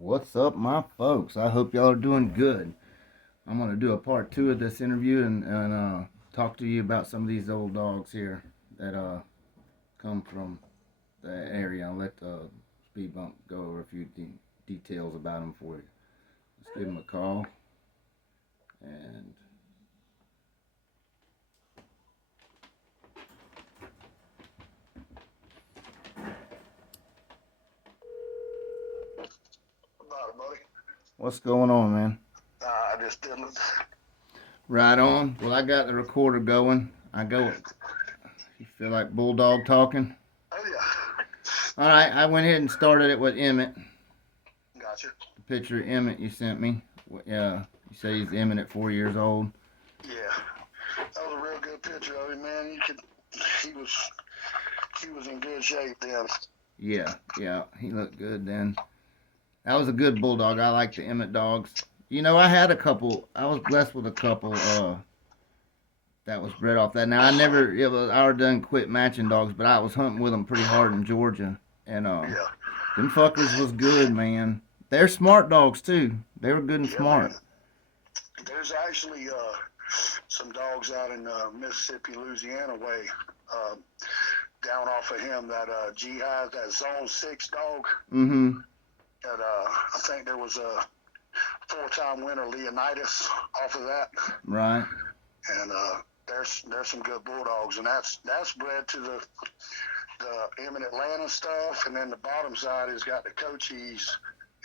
What's up, my folks? I hope y'all are doing good. I'm going to do a part two of this interview and talk to you about some of these old dogs here that come from the area. I'll let Speed Bump go over a few details about them for you. Let's give him a call. And About it, buddy. what's going on, man? I just didn't. Right on. Well, I got the recorder going. I go. You feel like Bulldog talking? Oh yeah, All right, I went ahead and started it with Emmett. gotcha. The picture of Emmett you sent me. You say he's Emmett at 4 years old. Yeah, that was a real good picture of him, man. He was, he was in good shape then. Yeah, he looked good then. That was a good bulldog. I like the Emmett dogs. You know, I had a couple. I was blessed with a couple that was bred off that. Now I never, I already done quit matching dogs, but I was hunting with them pretty hard in Georgia, and Yeah, them fuckers was good, man. They're smart dogs too. They were good and yeah, man. smart. There's actually some dogs out in Mississippi, Louisiana way, uh, down off of him. That Jihad, that Zone 6 dog. Mm-hmm. That I think there was a four-time winner, Leonidas, off of that. Right. And there's some good bulldogs, and that's bred to the Emmett Atlanta stuff, and then the bottom side has got the Cochise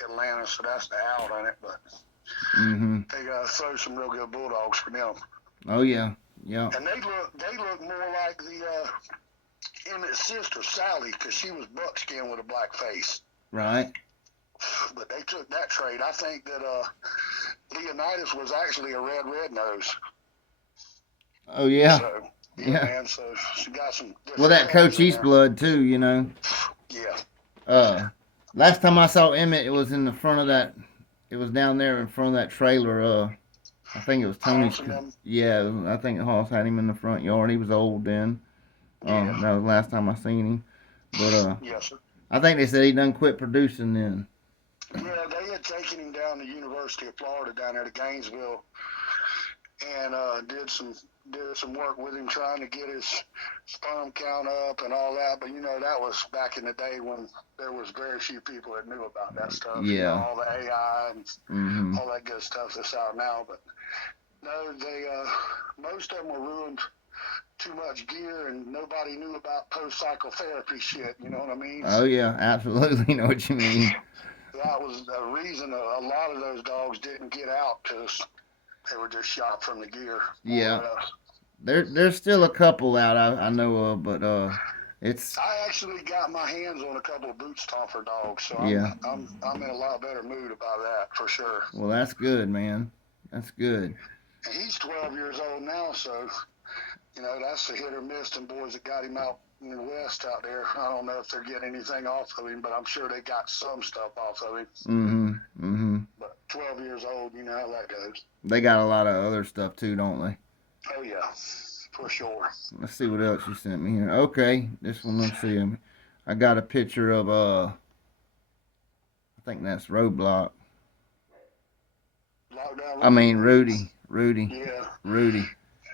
Atlanta, so that's the out on it. But Mm-hmm. they got to throw some real good bulldogs for them, Oh yeah. Yeah. and they look more like the Emmett's sister Sally, because she was buckskin with a black face. Right. But they took that trait. I think that Leonidas was actually a red nose. Oh yeah. So yeah, Yeah. man. So she got some Well, different that colors in Cochise there. blood too. You know. Yeah. Uh, Last time I saw Emmett, it was in the front of that. It was down there in front of that trailer. I think it was Tony's. Awesome, them. Yeah, I think Hoss had him in the front yard. He was old then. Yeah. That was the last time I seen him. But Yes, sir. I think they said he done quit producing then. Yeah, they had taken him down to University of Florida down there to Gainesville, and did some work with him trying to get his sperm count up and all that. But that was back in the day when there was very few people that knew about that stuff. Yeah. All the AI and Mm-hmm. all that good stuff that's out now. But no, they most of them were ruined too much gear, and nobody knew about post-cycle therapy shit. You know what I mean? Oh yeah, absolutely know what you mean. That was the reason a lot of those dogs didn't get out, because they were just shot from the gear, more Yeah, or less. there's still a couple out I know of, but it's I actually got my hands on a couple of boot stomper dogs, so I'm yeah. I'm I'm in a lot better mood about that for sure. Well, that's good, man. That's good. And he's 12 years old now, so that's a hit or miss. Them boys that got him out in the West out there, I don't know if they're getting anything off of him, but I'm sure they got some stuff off of him. Mm-hmm. Mm-hmm. But 12 years old, you know how that goes. They got a lot of other stuff too, don't they? Oh yeah, for sure. Let's see what else you sent me here. Okay, this one. Let's see. I got a picture of I think that's Roadblock. Lockdown I Rudy, mean man. Rudy. Rudy. Yeah, Rudy.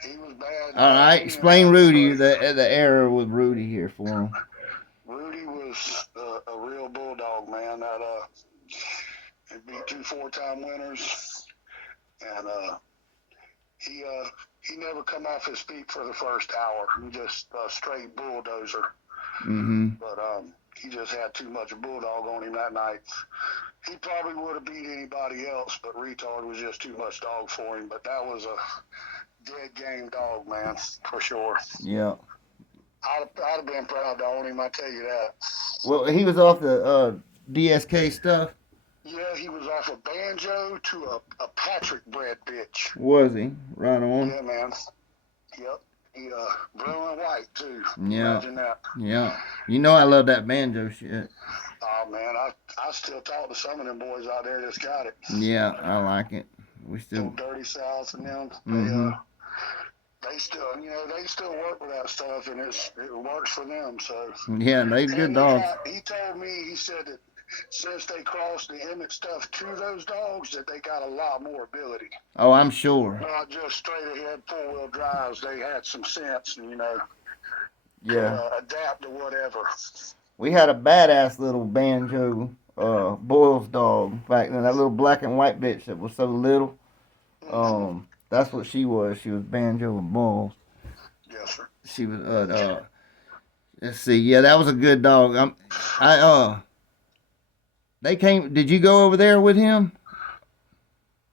he was bad. All I right, seen him explain out there, Rudy. buddy. The error with Rudy here for him. Rudy was a real bulldog, man. That he beat two four-time winners, and he never come off his feet for the first hour. He just a straight bulldozer. Mm-hmm. But he just had too much bulldog on him that night. He probably would have beat anybody else, but retard was just too much dog for him. But that was a dead game dog, man, for sure. Yeah. I'd have been proud to own him, I tell you that. Well, he was off the DSK stuff. Yeah, he was off a banjo to a Patrick bred bitch. Was he? Right on. Yeah, man. Yep. He blue and white too. Yeah. Imagine that. Yeah. You know I love that banjo shit. Oh man, I still talk to some of them boys out there that's got it. Yeah, I like it. We still. Old Dirty South and them. Mm-hmm. They still they still work with that stuff, and it works for them. So Yeah, they good and dogs. he told me, he said that since they crossed the Emmett stuff to those dogs, that they got a lot more ability. Oh, I'm sure. Not just straight ahead 4-wheel drives. They had some sense, and could Yeah. adapt to whatever. We had a badass little banjo Boyle's dog back then. That little black and white bitch that was so little. Mm-hmm. That's what she was. She was banjo and Boyle's. Yes, sir. She was let's see. Yeah, that was a good dog. They came. Did you go over there with him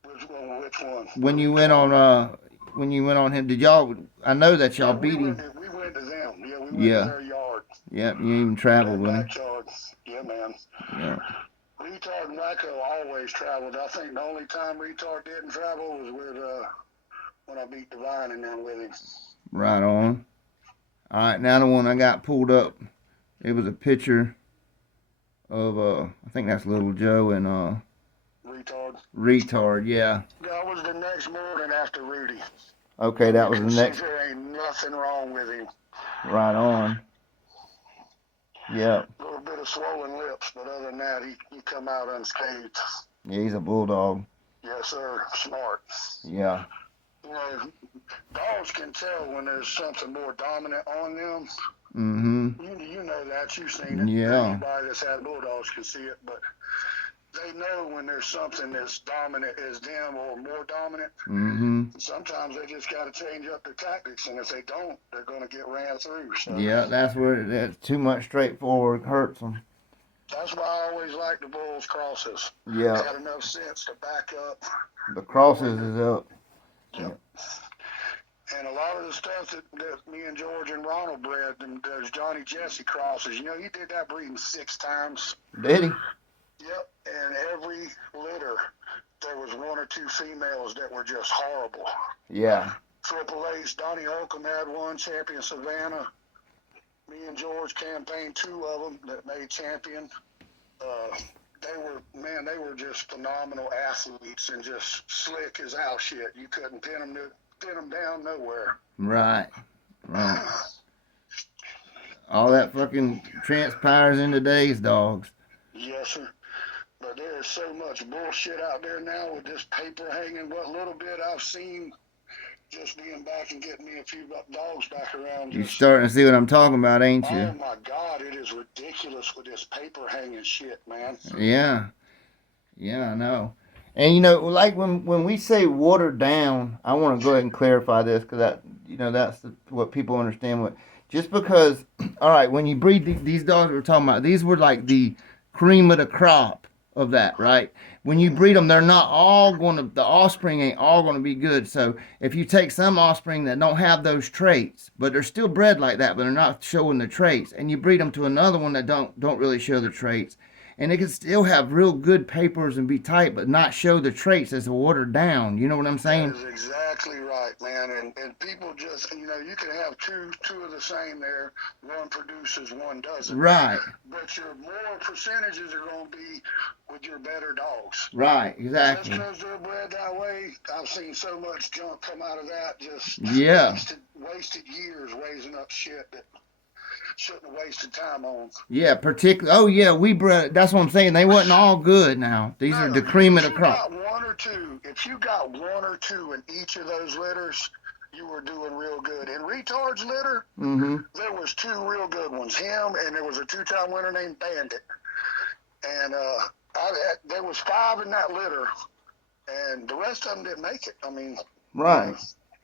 Which one? Which one? when you went on? When you went on him, did y'all? I know that y'all Yeah, beat him. we went to them. Yeah, we went to Yeah. their yard, Yep. You even their traveled with him. backyard. Yeah, man. Yeah. Retard and Wacko always traveled. I think the only time Retard didn't travel was with when I beat Divine and then with him. Right on. All right. Now the one I got pulled up. It was a picture of I think that's Little Joe and Retard. Yeah. That was the next morning after Rudy. Okay, that was the next. There ain't nothing wrong with him. Right on. Yep. A little bit of swollen lips, but other than that, he come out unscathed. Yeah, he's a bulldog. Yes, sir. Smart. Yeah. Dogs can tell when there's something more dominant on them. Mm-hmm. You know that. You've seen it. Yeah. Anybody that's had bulldogs can see it, but they know when there's something that's dominant as them or more dominant. Mm-hmm. Sometimes they just got to change up their tactics, and if they don't, they're going to get ran through. So yeah, that's where that's too much straightforward hurts them. that's why I always like the bulls crosses. Yeah. Got enough sense to back up. The crosses is up. Yep. And a lot of the stuff that me and George and Ronald bred, those Johnny Jesse crosses, he did that breeding 6 times. Did he? Yep. And every litter, there was 1 or 2 females that were just horrible. Yeah. Triple H, Donnie Holcomb had one, Champion Savannah. Me and George campaigned 2 of them that made champion. They were just phenomenal athletes and just slick as house shit. You couldn't pin them down nowhere. Right. All that fucking transpires in today's dogs. Yes, sir. But there is so much bullshit out there now with this paper hanging. What little bit I've seen, just being back and getting me a few dogs back around. You're starting to see what I'm talking about, ain't you? Oh my God, it is ridiculous with this paper hanging shit, man. Yeah. Yeah, I know. And like when we say watered down, I want to go ahead and clarify this because that's what people understand. Just because, all right, when you breed these dogs we're talking about, these were like the cream of the crop of that, right? When you breed them, they're not all the offspring ain't all going to be good. So if you take some offspring that don't have those traits, but they're still bred like that, but they're not showing the traits, and you breed them to another one that don't really show the traits, and it can still have real good papers and be tight, but not show the traits as watered down. You know what I'm saying? That is exactly right, man. And people just, you can have two of the same there. One produces, one doesn't. Right. But your more percentages are going to be with your better dogs. Right, exactly. Just because they're bred that way, I've seen so much junk come out of that. Just wasted years raising up shit that shouldn't have wasted time on. Yeah, particularly. Oh yeah, we bred. That's what I'm saying. They wasn't all good. Now these are the cream of the crop. If you got 1 or 2 in each of those litters, you were doing real good. In Retard's litter, there was 2 real good ones. Him and there was a 2-time winner named Bandit. And there was 5 in that litter, and the rest of them didn't make it. I mean, right.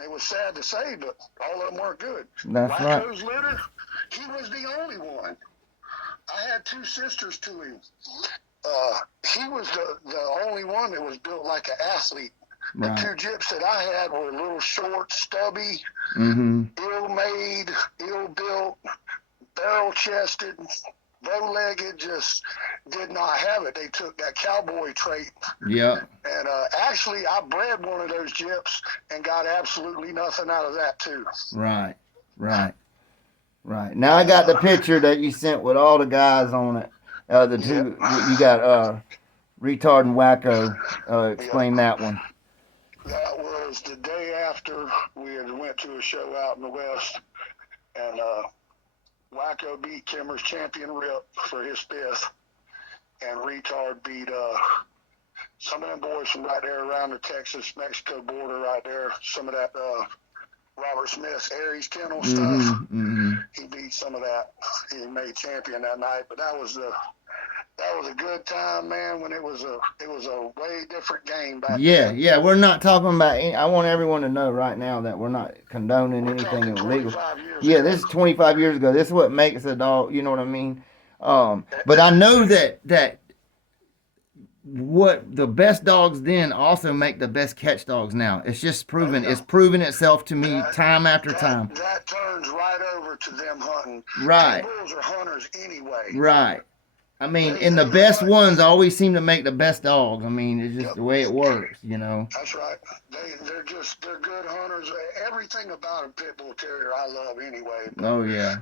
It was sad to say, but all of them weren't good. That's Wacko's right. litter, he was the only one. I had 2 sisters to him. He was the only one that was built like an athlete. Right. The 2 gyps that I had were a little short, stubby, ill-made, ill-built, barrel-chested, bow-legged, just did not have it. They took that cowboy trait. Yeah. And actually, I bred one of those gyps and got absolutely nothing out of that, too. Right. Now I got the picture that you sent with all the guys on it. The 2, you got Retard and Wacko. Explain that one. That was the day after we had went to a show out in the West, and Wacko beat Kimmer's champion Rip for his 5th. and Retard beat some of them boys from right there around the Texas-Mexico border right there. Some of that Robert Smith's Aries Kennel stuff. Mm-hmm. He beat some of that. He made champion that night, but that was a good time, man. When it was a way different game back then. Yeah. We're not talking about. I want everyone to know right now that we're not condoning anything illegal. 25 years Yeah, ago. this is 25 years ago. This is what makes a dog. You know what I mean? But I know that what the best dogs then also make the best catch dogs now. It's just proven. Oh, yeah. It's proven itself to me time after time. That turns right over to them hunting. Right. Pitbulls are hunters anyway. Right. I mean, and the best ones always seem to make the best dogs. I mean, it's just Yep. the way it works, you know. That's right. They're good hunters. Everything about a pit bull terrier I love anyway. Oh yeah.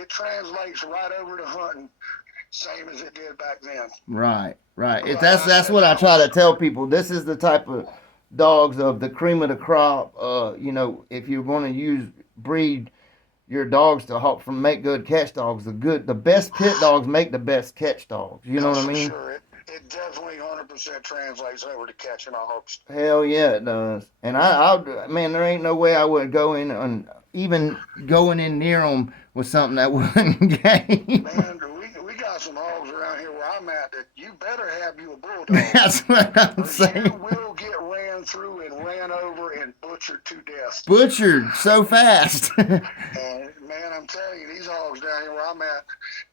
It translates right over to hunting, same as it did back then. Right. That's what I try to tell people. This is the type of dogs of the cream of the crop. You know, if you're going to breed your dogs to make good catch dogs, the best pit dogs make the best catch dogs. You know what I mean? Sure. It definitely 100% translates over to catching a host. Hell yeah, it does. And man, there ain't no way I would go in and even going in near them with something that wouldn't game. Man, we got some hogs around here where I'm at that you better have you a bulldog. That's what I'm saying. You will get ran through and ran over and butchered to death. Butchered so fast. And man, I'm telling you, these hogs down here where I'm at,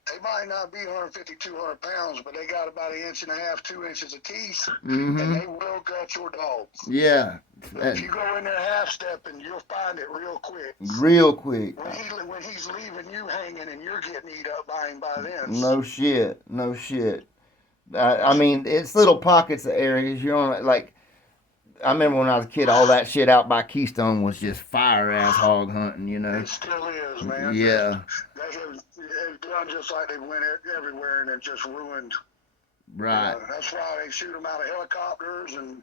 they might not be 150, 200 pounds, but they got about 1.5 inches, 2 inches of teeth, and they will gut your dog. Yeah. If you go in there half-stepping, you'll find it real quick. Real quick. When he's leaving you hanging and you're getting eat up by him by then. No shit. I mean, it's little pockets of areas. You're on, like, I remember when I was a kid, all that shit out by Keystone was just fire-ass hog hunting, you know? It still is, man. Yeah. They have done just like they went everywhere and it just ruined. Right. That's why they shoot them out of helicopters and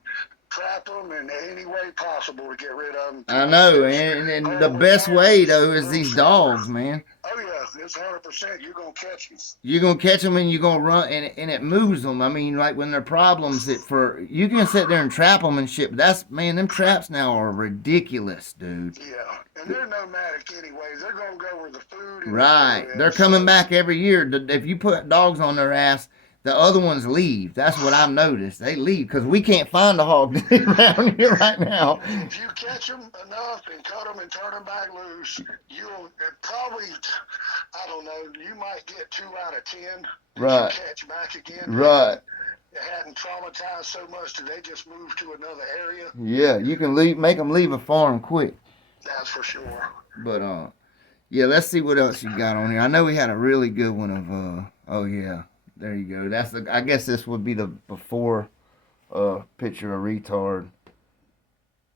trap them in any way possible to get rid of them. I know, and the best way, though, is these dogs, man. Oh, yeah, it's 100%. You're going to catch them. You're going to catch them and you're going to run, and it moves them. I mean, like when there are problems, you can sit there and trap them and shit, but them traps now are ridiculous, dude. Yeah, and they're nomadic anyway. They're going to go where the food is. Right. They're coming back every year. If you put dogs on their ass, the other ones leave. That's what I've noticed. They leave because we can't find a hog around here right now. If you catch them enough and cut them and turn them back loose, you'll probably, I don't know, you might get 2 out of 10 right. You catch back again. Right. They hadn't traumatized so much that they just moved to another area. Yeah, you can make them leave a farm quick. That's for sure. But, yeah, let's see what else you got on here. I know we had a really good one of, oh, yeah. There you go. I guess this would be the before picture of Retard.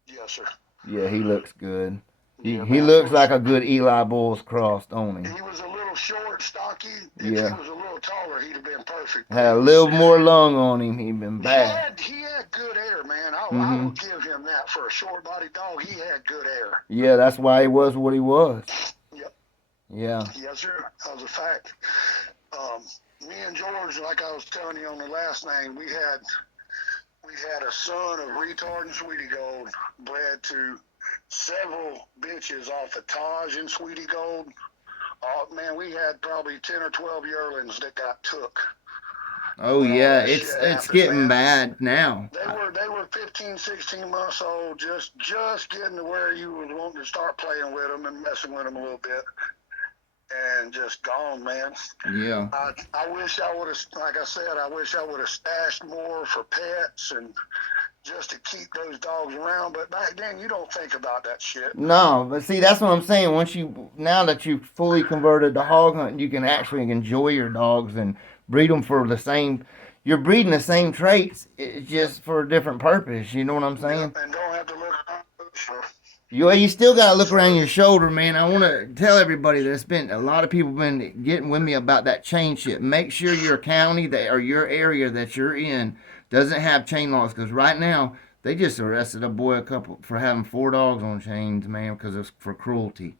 Yes, sir. Yeah, he looks good. He looks like a good Eli Bulls cross, don't he? He was a little short, stocky. If he was a little taller, he'd have been perfect. Had a little more lung on him, he'd been bad. He had good air, man. I will give him that. For a short-bodied dog, he had good air. Yeah, that's why he was what he was. Yep. Yeah. Yes, sir. That was a fact. Me and George, like I was telling you on the last name, we had a son of Retard and Sweetie Gold bred to several bitches off of Taj and Sweetie Gold. Oh man, we had probably 10 or 12 yearlings that got took. Oh yeah, it's getting bad now. They were 15, 16 months old, just getting to where you were wanting to start playing with them and messing with them a little bit. And just gone, man. Yeah. I wish I would have, like I said, I wish I would have stashed more for pets and just to keep those dogs around. But back then, you don't think about that shit. No, but see, that's what I'm saying. Now that you've fully converted to hog hunting, you can actually enjoy your dogs and breed them for the same. You're breeding the same traits, it's just for a different purpose. You know what I'm saying? And don't have to look. You still got to look around your shoulder, man. I want to tell everybody there's been a lot of people been getting with me about that chain shit. Make sure your county or your area that you're in doesn't have chain laws, because right now they just arrested a boy for having 4 dogs on chains, man, because it's for cruelty.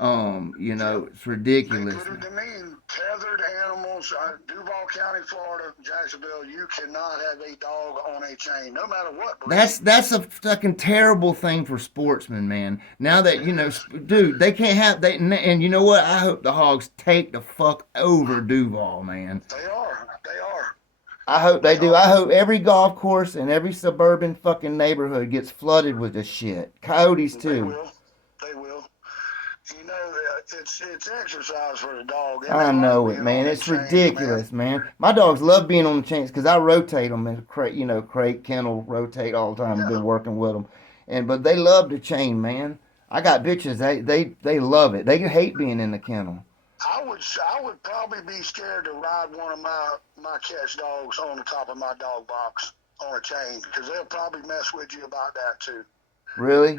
You know, Yep. it's They ridiculous. put it to me, tethered animals, Duval County, Florida, Jacksonville, you cannot have a dog on a chain, no matter what breed. That's a fucking terrible thing for sportsmen, man. Now that It you know, is. dude, they can't have they. And you know what? I hope the Hogs take the fuck over Duval, man. They are. They are. I hope they They do. I are. hope every golf course and every suburban fucking neighborhood gets flooded with this shit. Coyotes They too. will. They will. You know, it's exercise for the dog, and they I like know it, being man. on them It's chains, man. ridiculous, man. My dogs love being on the chains because I rotate them in crate, crate, kennel, rotate all the time. I've Yeah. been working with them, but they love the chain, man. I got bitches. They love it. They hate being in the kennel. I would probably be scared to ride one of my catch dogs on the top of my dog box on a chain because they'll probably mess with you about that too. Really?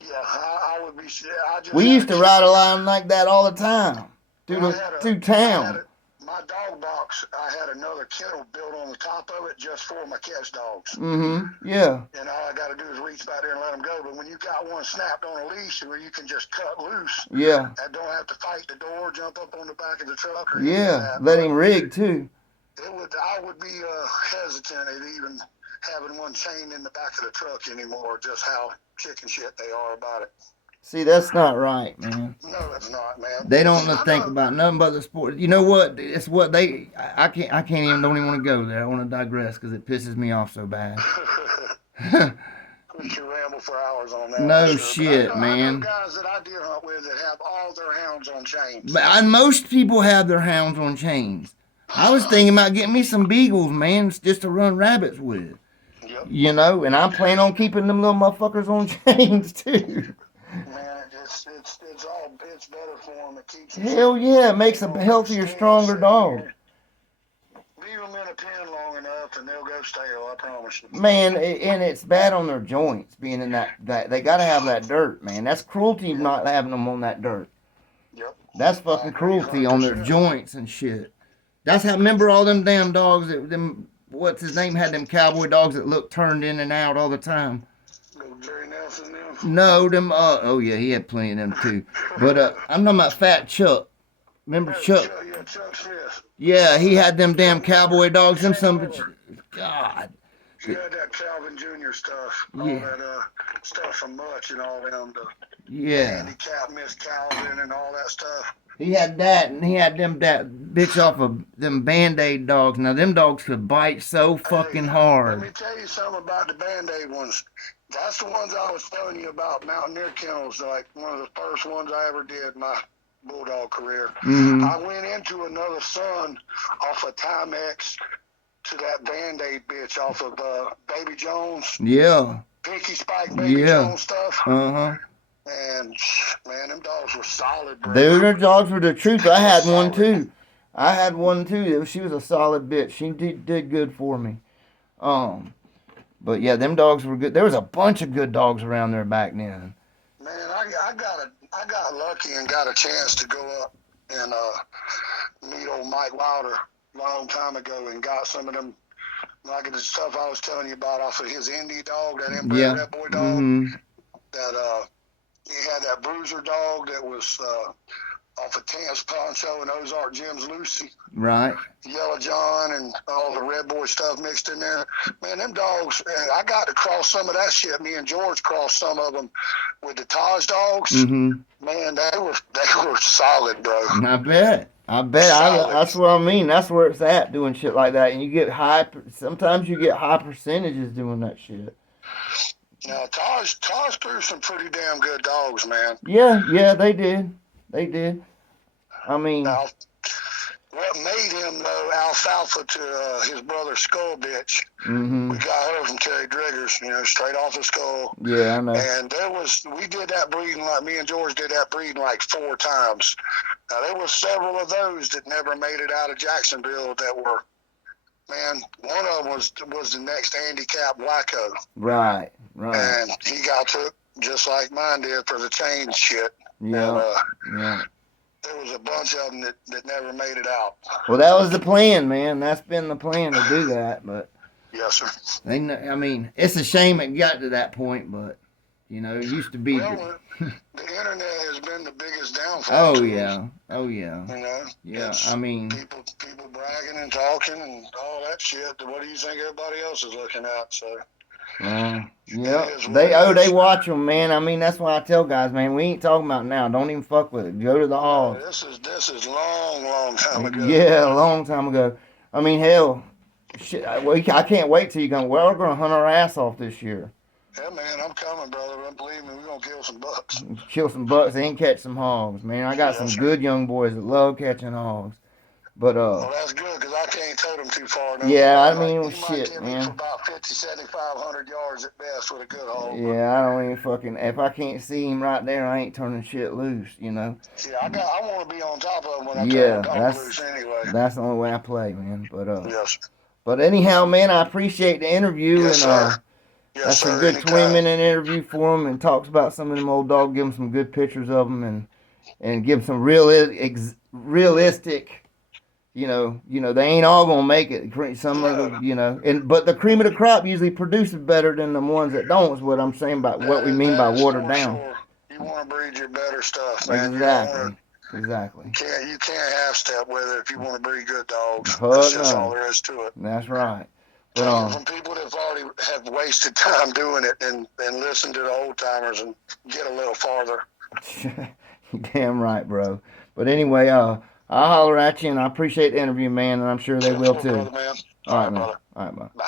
Yeah, I would be. I just We had a used to ride kennel. around like that all the time Well, through I had town. a, my dog box. I had another kennel built on the top of it just for my catch dogs. Mm-hmm. Yeah. And all I got to do is reach back there and let them go. But when you got one snapped on a leash where you can just cut loose, Yeah. I don't have to fight the door, jump up on the back of the truck, or any of Yeah. that. Let But him rig too. I would be hesitant at even having one chain in the back of the truck anymore. Just how chicken shit they are about it. See, that's not right, man. No, it's not, man. They don't I think know. about nothing but the sport. You know what? It's what they. I can't even. Don't even want to go there. I want to digress because it pisses me off so bad. We can ramble for hours on that, I'm No sure. But I know shit, I know man. guys that I deer hunt with that have all their hounds on chains. But most people have their hounds on chains. I was thinking about getting me some beagles, man, just to run rabbits with. Yep. And I'm planning on keeping them little motherfuckers on chains too. Man, it's better for them. It keeps them Hell from yeah, it makes getting a all their healthier, scales stronger sitting dog. there. Leave them in a pen long enough, and they'll go stale. I promise you. Man, and it's bad on their joints being in that they gotta have that dirt, man. That's cruelty Yep. not having them on that dirt. Yep. That's I fucking agree, cruelty hundred on their percent. joints and shit. That's how. Remember all them damn dogs that them. What's his name had them cowboy dogs that looked turned in and out all the time. Little Jerry Nelson them. No, them. Oh yeah, he had plenty of them too. But I'm talking about Fat Chuck. Remember Oh, Chuck? Chuck Smith. Yeah, he had them damn cowboy dogs. Them some. Trevor. God. He had that Calvin Jr. stuff, all Yeah. that stuff from Much and all them, the Yeah. handicap Miss Calvin and all that stuff. He had that, and he had them that bitch off of them Band-Aid dogs. Now them dogs could bite so Hey, fucking let me hard. tell you something about the Band-Aid ones. That's the ones I was telling you about, Mountaineer Kennels, like one of the first ones I ever did in my bulldog career. Mm-hmm. I went into another son off of Timex to that Band-Aid bitch off of Baby Jones, Yeah. Pinky Spike Baby Yeah. Jones stuff. Uh-huh. And man, them dogs were solid, bro. Their dogs were the truth. They I were had one solid. too. I had one too. She was a solid bitch. She did good for me. Um, but yeah, them dogs were good. There was a bunch of good dogs around there back then. Man, I got lucky and got a chance to go up and meet old Mike Wilder a long time ago and got some of them, like the stuff I was telling you about off of his indie dog, that inbred Yeah. Red Boy dog. Mm-hmm. That he had that bruiser dog that was off of Tance Poncho and Ozark Jim's Lucy, Right. Yellow John, and all the Red Boy stuff mixed in there. Man, them dogs, I got to cross some of that shit. Me and George crossed some of them with the Taj dogs. Mm-hmm. Man, they were solid, bro. I bet. I bet. Solid. That's what I mean. That's where it's at doing shit like that. And you get high. Sometimes you get high percentages doing that shit. Now, Taj threw some pretty damn good dogs, man. Yeah, they did. They did. I mean, Now, what made him though alfalfa to his brother Skull Bitch? mm-hmm. We got her from Terry Driggers, straight off the skull. Yeah, I know. And we did that breeding, like me and George did that breeding like 4 times. Now, there was several of those that never made it out of Jacksonville that were, man, one of them was the next handicap Wacko. Right. And he got took just like mine did for the chain shit. Yeah. And, Yeah. there was a bunch of them that never made it out. Well, that was the plan, man. That's been the plan to do that, but Yes, sir. I mean, it's a shame it got to that point, but You know, it used to be. Well, the internet has been the biggest downfall Oh to them. yeah, oh yeah, You know, yeah. I it's mean, people bragging and talking and all that shit. What do you think everybody else is looking at? So it yeah. is what They it they is. watch them, man. I mean, that's why I tell guys, man, we ain't talking about now. Don't even fuck with it. Go to the No, hogs. this is long time ago. Yeah, a long time ago. I mean, hell, shit. I can't wait till you go. Well, we're gonna hunt our ass off this year. Yeah, man, I'm coming, brother. Believe me, we're gonna kill some bucks. Kill some bucks and catch some hogs, man. I got Yes, some sir. good young boys that love catching hogs. But Well, that's good because I can't tote them too far. No, yeah, I mean, you might shit, get me for man. about 50, 7,500 yards at best with a good hog. But Yeah, I don't even fucking. If I can't see him right there, I ain't turning shit loose. You know. yeah, I want to be on top of them when I turn a Yeah, dog loose anyway. that's the only way I play, man. Yes, But anyhow, man, I appreciate the interview, yes, and sir. Yes, that's a sir. good twenty Anytime. minute interview for him, and talks about some of them old dogs, give him some good pictures of them, and give him some realistic. They ain't all gonna make it. Some of No, the, but the cream of the crop usually produces better than the ones that don't. Is what I'm saying about what we mean by that is watered for down. sure. You want to breed your better stuff, man. You don't want Exactly, exactly. you can't half step with it if you want to breed good dogs. That's Fuck just all no, there is to it. that's right. But Take it from people that already have wasted time doing it, and listen to the old timers and get a little farther. damn right, bro. But anyway, I'll holler at you, and I appreciate the interview, man, and I'm sure they 10 will four, too. brother, man. All All right, right, man. brother. All right, bye. Bye.